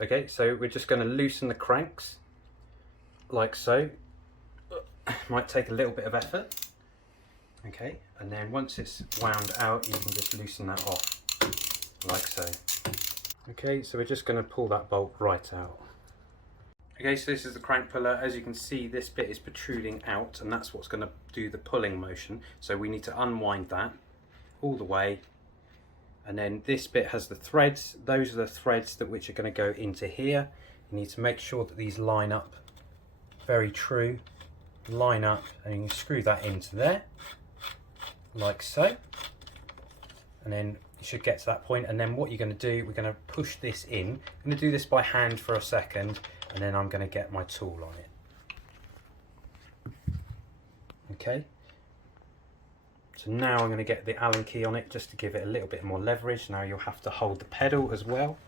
Okay, so we're just going to loosen the cranks like so. Might take a little bit of effort. Okay, and then once it's wound out, you can just loosen that off like so. Okay, so we're just going to pull that bolt right out. Okay, so this is the crank puller. As you can see, this bit is protruding out, and that's what's going to do the pulling motion. So we need to unwind that all the way. And then this bit has the threads. Those are the threads that which are going to go into here. You need to make sure that these line up very true. Line up, and you screw that into there like so, and then you should get to that point. And then what you're going to do, we're going to push this in. I'm going to do this by hand for a second, and then I'm going to get my tool on it. Okay, so now I'm going to get the Allen key on it just to give it a little bit more leverage. Now you'll have to hold the pedal as well,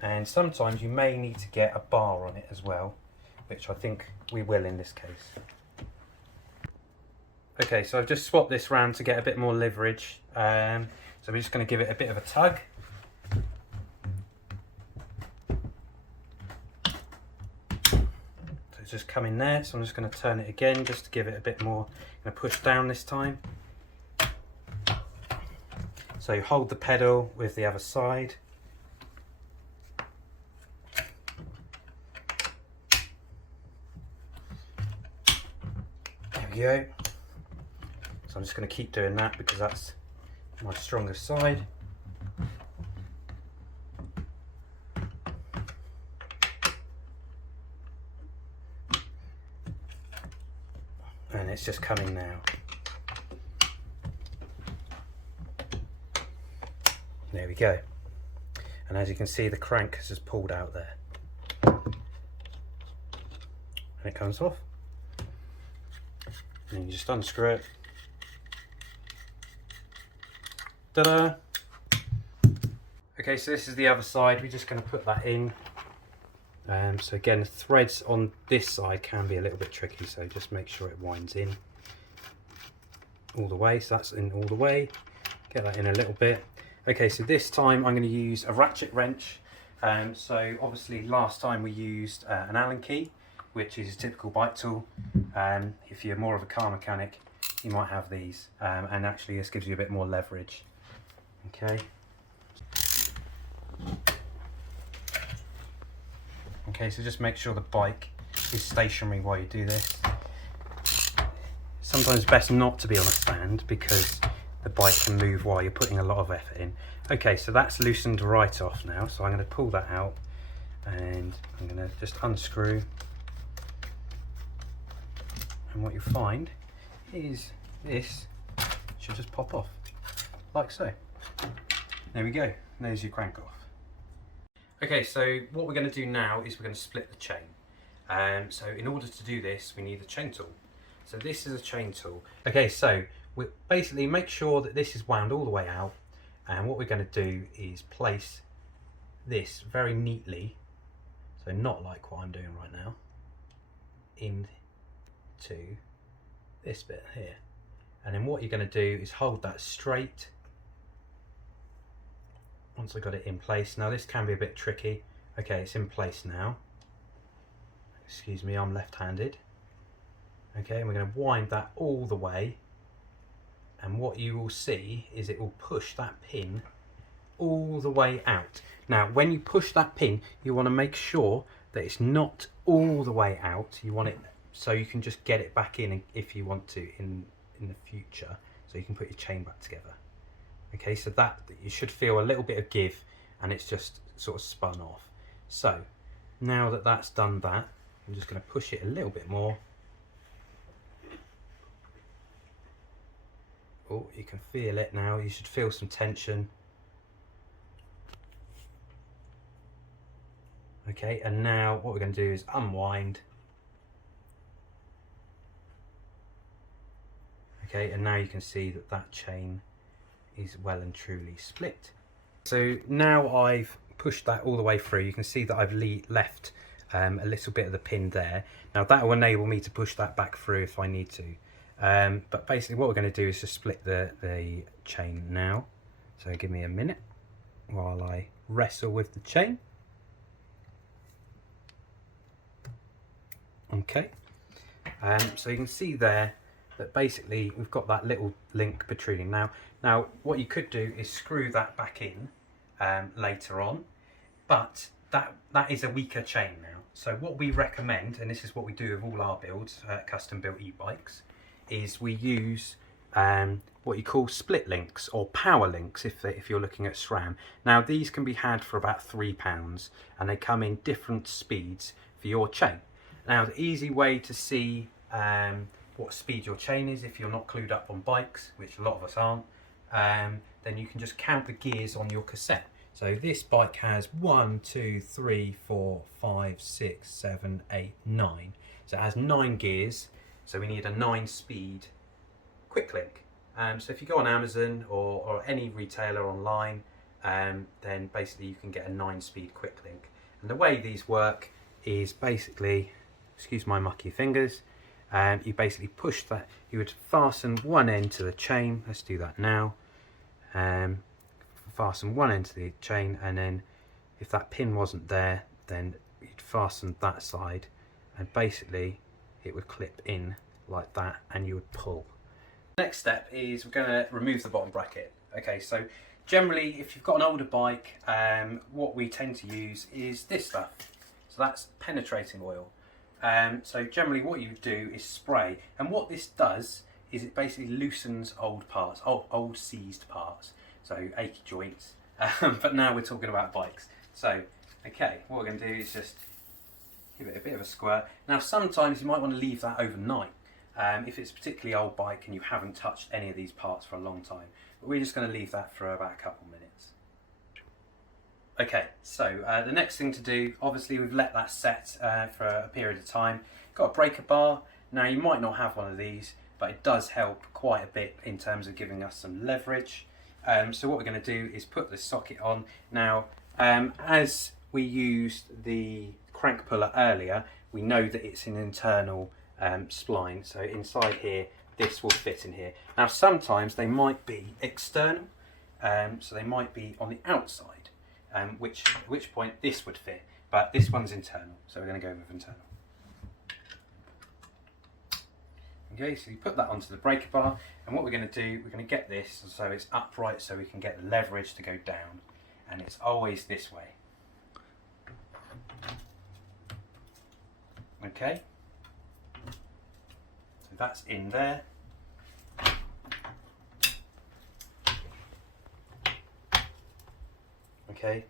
and sometimes you may need to get a bar on it as well, which I think we will in this case. Okay, so I've just swapped this round to get a bit more leverage. So we're just going to give it a bit of a tug. So it's just come in there, so I'm just going to turn it again just to give it a bit more. I'm going to push down this time. So you hold the pedal with the other side. There we go. So I'm just going to keep doing that because that's my strongest side. And it's just coming now. There we go. And as you can see, the crank has just pulled out there. And it comes off. And you just unscrew it. Ta-da! Okay, so this is the other side. We're just going to put that in. So again, the threads on this side can be a little bit tricky, so just make sure it winds in all the way. So that's in all the way. Get that in a little bit. Okay, so this time I'm going to use a ratchet wrench. So obviously last time we used an Allen key, which is a typical bike tool. If you're more of a car mechanic, you might have these, and actually this gives you a bit more leverage. Okay. Okay, so just make sure the bike is stationary while you do this. Sometimes it's best not to be on a stand because the bike can move while you're putting a lot of effort in. Okay, so that's loosened right off now, so I'm going to pull that out and I'm going to just unscrew. And what you'll find is this should just pop off, like so. There we go, there's your crank off. Okay, so what we're going to do now is we're going to split the chain. So in order to do this, we need a chain tool. So this is a chain tool. Okay, so we basically make sure that this is wound all the way out, and what we're going to do is place this very neatly, so not like what I'm doing right now, into this bit here. And then what you're going to do is hold that straight once I got it in place. Now this can be a bit tricky. Okay, it's in place now. Excuse me, I'm left-handed. Okay, and we're going to wind that all the way, and what you will see is it will push that pin all the way out. Now when you push that pin, you want to make sure that it's not all the way out. You want it so you can just get it back in if you want to in the future, so you can put your chain back together. Okay, so that you should feel a little bit of give, and it's just sort of spun off. So now that that's done that, I'm just going to push it a little bit more. Oh, you can feel it now. You should feel some tension. Okay, and now what we're going to do is unwind. Okay, and now you can see that that chain is well and truly split. So now I've pushed that all the way through. You can see that I've left a little bit of the pin there. Now that will enable me to push that back through if I need to. But basically what we're going to do is just split the chain now. So give me a minute while I wrestle with the chain. Okay, so you can see there that basically we've got that little link protruding. Now what you could do is screw that back in later on, but that is a weaker chain now. So what we recommend, and this is what we do with all our builds, custom built e-bikes, is we use what you call split links or power links if you're looking at SRAM. Now these can be had for about £3 and they come in different speeds for your chain. Now the easy way to see what speed your chain is if you're not clued up on bikes, which a lot of us aren't, then you can just count the gears on your cassette. So this bike has 1, 2, 3, 4, 5, 6, 7, 8, 9. So it has 9 gears. So we need a 9-speed quick link. So if you go on Amazon or any retailer online, then basically you can get a 9-speed quick link. And the way these work is basically, excuse my mucky fingers, you basically push that, you would fasten one end to the chain. Let's do that now. Fasten one end to the chain, and then if that pin wasn't there, then you'd fasten that side, and basically it would clip in like that and you would pull. Next step is we're going to remove the bottom bracket. Okay, so generally if you've got an older bike, what we tend to use is this stuff. So that's penetrating oil. So generally what you would do is spray, and what this does is it basically loosens old parts, old seized parts. So achy joints, but now we're talking about bikes. So, okay, what we're going to do is just give it a bit of a squirt. Now sometimes you might want to leave that overnight, if it's a particularly old bike and you haven't touched any of these parts for a long time. But we're just going to leave that for about a couple minutes. Okay, so the next thing to do, obviously we've let that set for a period of time. Got a breaker bar. Now you might not have one of these, but it does help quite a bit in terms of giving us some leverage. So what we're going to do is put the socket on. Now, as we used the crank puller earlier, we know that it's an internal spline. So inside here, this will fit in here. Now, sometimes they might be external, so they might be on the outside, at which point this would fit. But this one's internal, so we're going to go with internal. Okay, so you put that onto the breaker bar, and what we're going to do, we're going to get this so it's upright so we can get the leverage to go down, and it's always this way. Okay, so that's in there. Okay,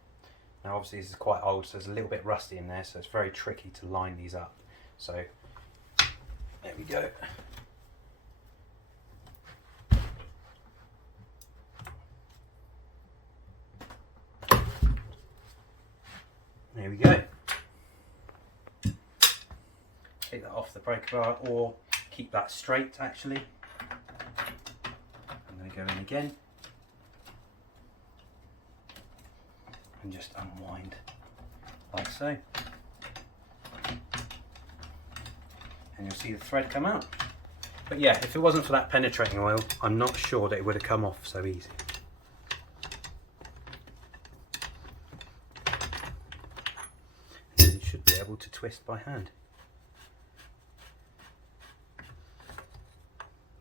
now obviously this is quite old, so there's a little bit rusty in there, so it's very tricky to line these up. So there we go. There we go. Take that off the breaker bar, or keep that straight actually. I'm going to go in again and just unwind like so. And you'll see the thread come out. But yeah, if it wasn't for that penetrating oil, I'm not sure that it would have come off so easy. And you should be able to twist by hand.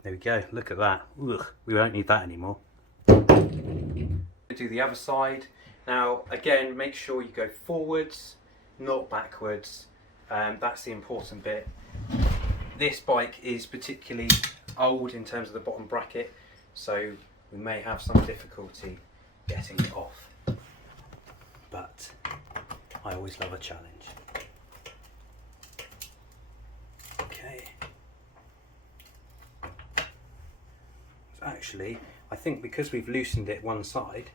There we go, look at that. Ugh, we won't need that anymore. Do the other side. Now again, make sure you go forwards, not backwards. That's the important bit. This bike is particularly old in terms of the bottom bracket, so we may have some difficulty getting it off, but I always love a challenge. Okay. So actually, I think because we've loosened it one side,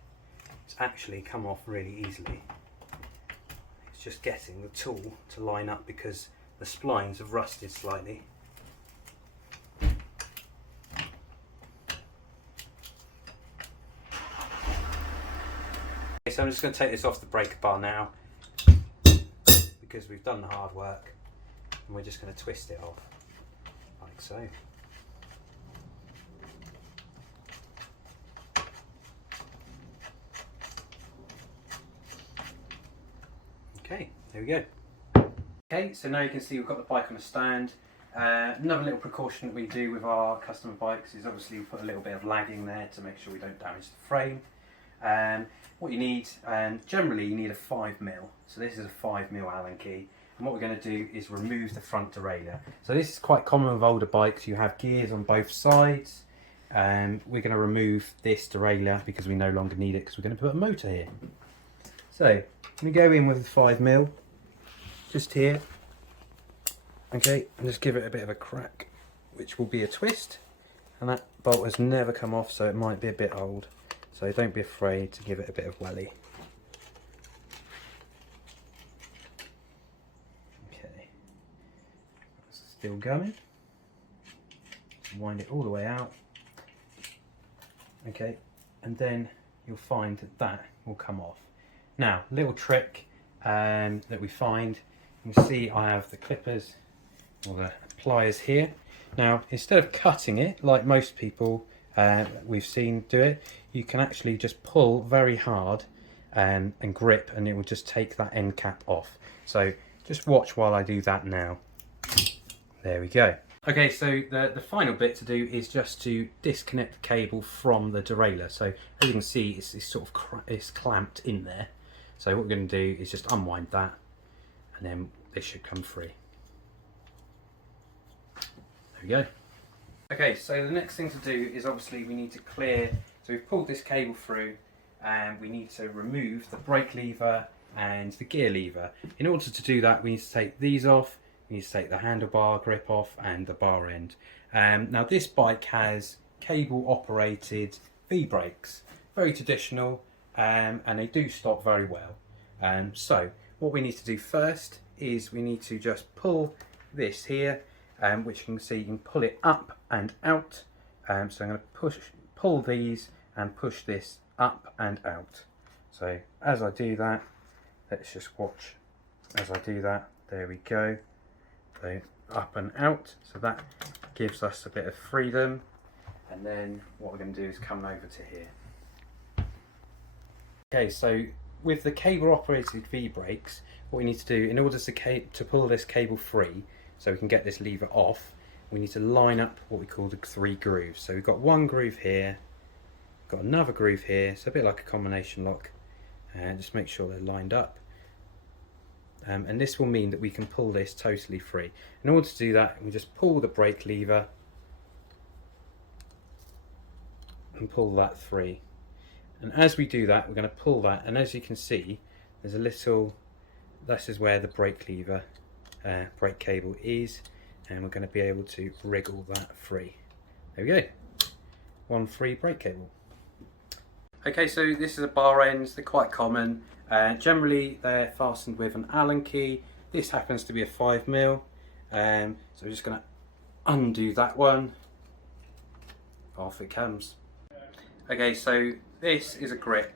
it's actually come off really easily. It's just getting the tool to line up because the splines have rusted slightly. So I'm just going to take this off the breaker bar now because we've done the hard work, and we're just going to twist it off like so. Okay, there we go. Okay, so now you can see we've got the bike on a stand. Another little precaution that we do with our customer bikes is obviously we put a little bit of lagging there to make sure we don't damage the frame. What you need, generally you need a 5mm. So this is a 5mm Allen key. And what we're going to do is remove the front derailleur. So this is quite common with older bikes. You have gears on both sides. And we're going to remove this derailleur because we no longer need it because we're going to put a motor here. So we go in with the 5mm, just here. Okay, and just give it a bit of a crack, which will be a twist. And that bolt has never come off, so it might be a bit old. So don't be afraid to give it a bit of welly. Okay, that's still going. Wind it all the way out. Okay, and then you'll find that that will come off. Now, little trick that we find, you can see I have the clippers or the pliers here. Now, instead of cutting it like most people we've seen do it, you can actually just pull very hard and grip, and it will just take that end cap off. So just watch while I do that now. There we go. Okay, so the final bit to do is just to disconnect the cable from the derailleur. So as you can see, it's sort of it's clamped in there. So what we're going to do is just unwind that, and then this should come free. There we go. Okay, so the next thing to do is obviously we need to clear. So we've pulled this cable through, and we need to remove the brake lever and the gear lever. In order to do that, we need to take these off. We need to take the handlebar grip off and the bar end. Now this bike has cable operated V-brakes, very traditional, and they do stop very well. So what we need to do first is we need to just pull this here, which you can see you can pull it up and out. So I'm going to pull these and push this up and out. So as I do that, let's just watch as I do that. There we go. So up and out, so that gives us a bit of freedom. And then what we're going to do is come over to here. Okay, so with the cable operated V-brakes, what we need to do in order to pull this cable free so we can get this lever off, we need to line up what we call the 3 grooves. So we've got one groove here, got another groove here, so a bit like a combination lock, and just make sure they're lined up. And this will mean that we can pull this totally free. In order to do that, we just pull the brake lever and pull that free. And as we do that, we're going to pull that, and as you can see, there's a little, this is where the brake lever, brake cable is, and we're going to be able to wriggle that free. There we go, one free brake cable. Okay, so this is a bar ends, they're quite common. Generally they're fastened with an Allen key. This happens to be a 5mm, so we're just going to undo that one. Off it comes. Okay, so this is a grip,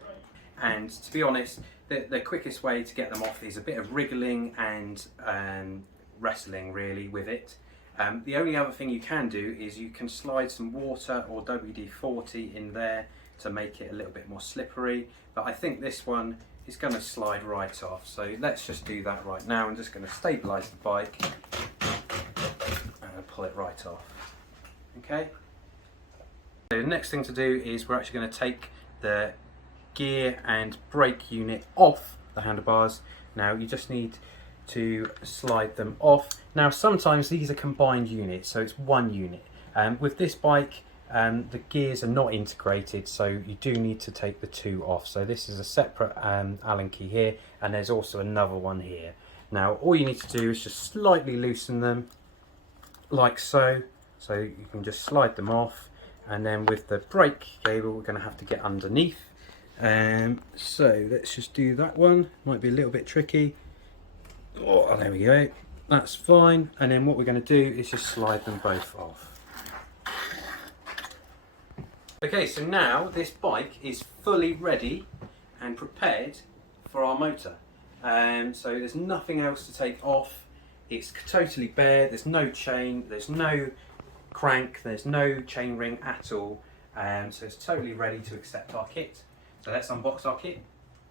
and to be honest, the quickest way to get them off is a bit of wriggling and wrestling really with it. The only other thing you can do is you can slide some water or WD-40 in there to make it a little bit more slippery, but I think this one is going to slide right off. So let's just do that right now. I'm just going to stabilise the bike and pull it right off. Okay. So the next thing to do is we're actually going to take the gear and brake unit off the handlebars. Now you just need to slide them off. Now sometimes these are combined units, so it's one unit. With this bike, the gears are not integrated, so you do need to take the 2 off. So this is a separate Allen key here, and there's also another one here. Now all you need to do is just slightly loosen them like so. So you can just slide them off, and then with the brake cable we're going to have to get underneath. So let's just do that one. Might be a little bit tricky. Oh, there we go. That's fine. And then what we're going to do is just slide them both off. Okay, so now this bike is fully ready and prepared for our motor. So there's nothing else to take off. It's totally bare. There's no chain. There's no crank. There's no chain ring at all. So it's totally ready to accept our kit. So let's unbox our kit.